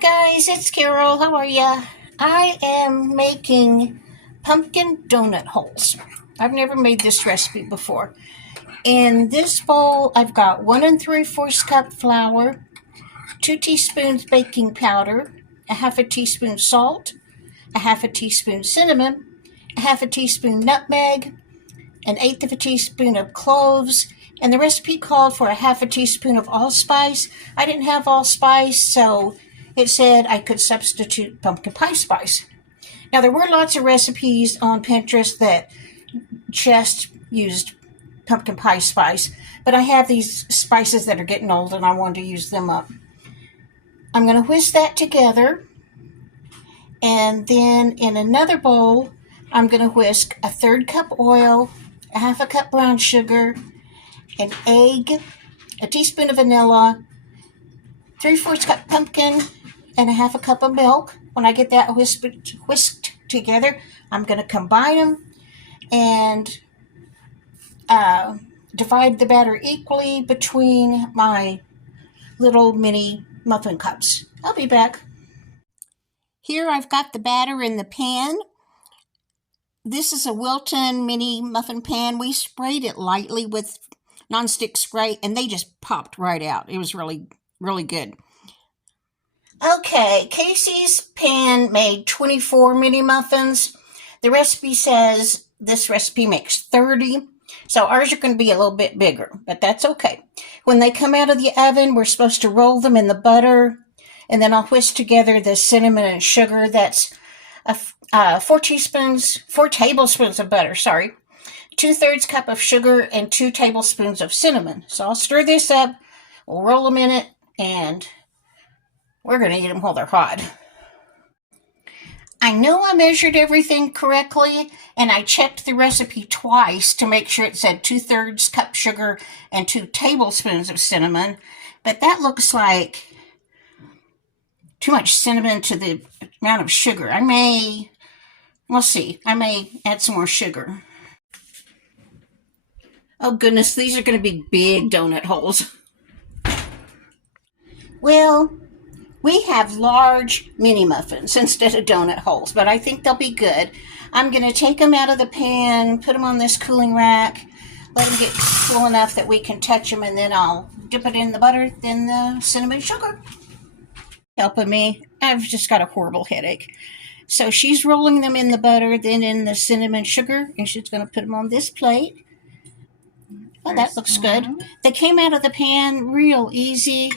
guys, it's Carol. How are ya? I am making pumpkin donut holes. I've never made this recipe before. In this bowl, I've got 1 3/4 cup flour, 2 teaspoons baking powder, a half a teaspoon salt, a half a teaspoon cinnamon, a half a teaspoon nutmeg, an eighth of a teaspoon of cloves, and the recipe called for a half a teaspoon of allspice. I didn't have allspice, so it said I could substitute pumpkin pie spice. Now, there were lots of recipes on Pinterest that just used pumpkin pie spice, but I have these spices that are getting old and I wanted to use them up. I'm going to whisk that together, and then in another bowl, I'm going to whisk a 1/3 cup oil, a half a cup brown sugar, an egg, a teaspoon of vanilla, 3/4 cup pumpkin, and a half a cup of milk. When I get that whisked together, I'm going to combine them and divide the batter equally between my little mini muffin cups. I'll be back. Here I've got the batter in the pan. This is a Wilton mini muffin pan. We sprayed it lightly with nonstick spray and they just popped right out. It was really, really good. Okay, Casey's pan made 24 mini muffins. The recipe says this recipe makes 30, so ours are going to be a little bit bigger, but that's okay. When they come out of the oven, we're supposed to roll them in the butter, and then I'll whisk together the cinnamon and sugar. That's 4 tablespoons of butter, 2/3 cup of sugar, and 2 tablespoons of cinnamon. So I'll stir this up, we'll roll them in it, and we're going to eat them while they're hot. I know I measured everything correctly, and I checked the recipe twice to make sure it said 2/3 cup sugar and 2 tablespoons of cinnamon, but that looks like too much cinnamon to the amount of sugar. We'll see. I may add some more sugar. Oh goodness, these are going to be big donut holes. Well, we have large mini muffins instead of donut holes, but I think they'll be good. I'm going to take them out of the pan, put them on this cooling rack, let them get cool enough that we can touch them, and then I'll dip it in the butter, then the cinnamon sugar. Helping me. I've just got a horrible headache. So she's rolling them in the butter, then in the cinnamon sugar, and she's going to put them on this plate. Oh, that looks good. They came out of the pan real easy.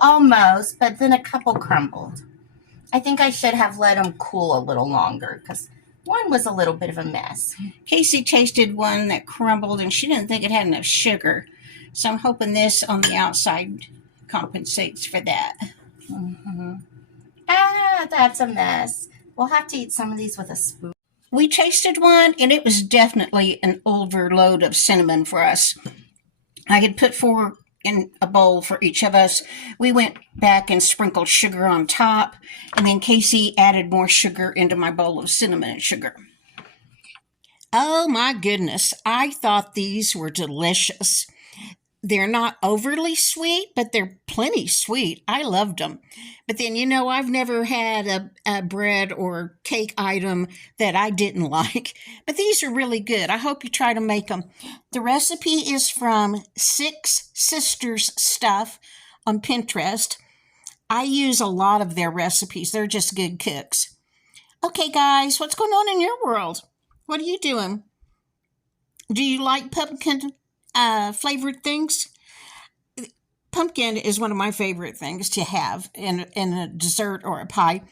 Almost, but then a couple crumbled. I think I should have let them cool a little longer because one was a little bit of a mess. Casey tasted one that crumbled and she didn't think it had enough sugar. So I'm hoping this on the outside compensates for that. Mm-hmm. That's a mess. We'll have to eat some of these with a spoon. We tasted one and it was definitely an overload of cinnamon for us. I had put 4 in a bowl for each of us. We went back and sprinkled sugar on top, and then Casey added more sugar into my bowl of cinnamon and sugar. Oh my goodness, I thought these were delicious. They're not overly sweet, but they're plenty sweet. I loved them. But then, I've never had a bread or cake item that I didn't like. But these are really good. I hope you try to make them. The recipe is from Six Sisters Stuff on Pinterest. I use a lot of their recipes. They're just good cooks. Okay, guys, what's going on in your world? What are you doing? Do you like pumpkin flavored things? Pumpkin is one of my favorite things to have in a dessert or a pie.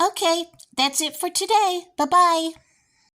Okay, that's it for today. Bye-bye.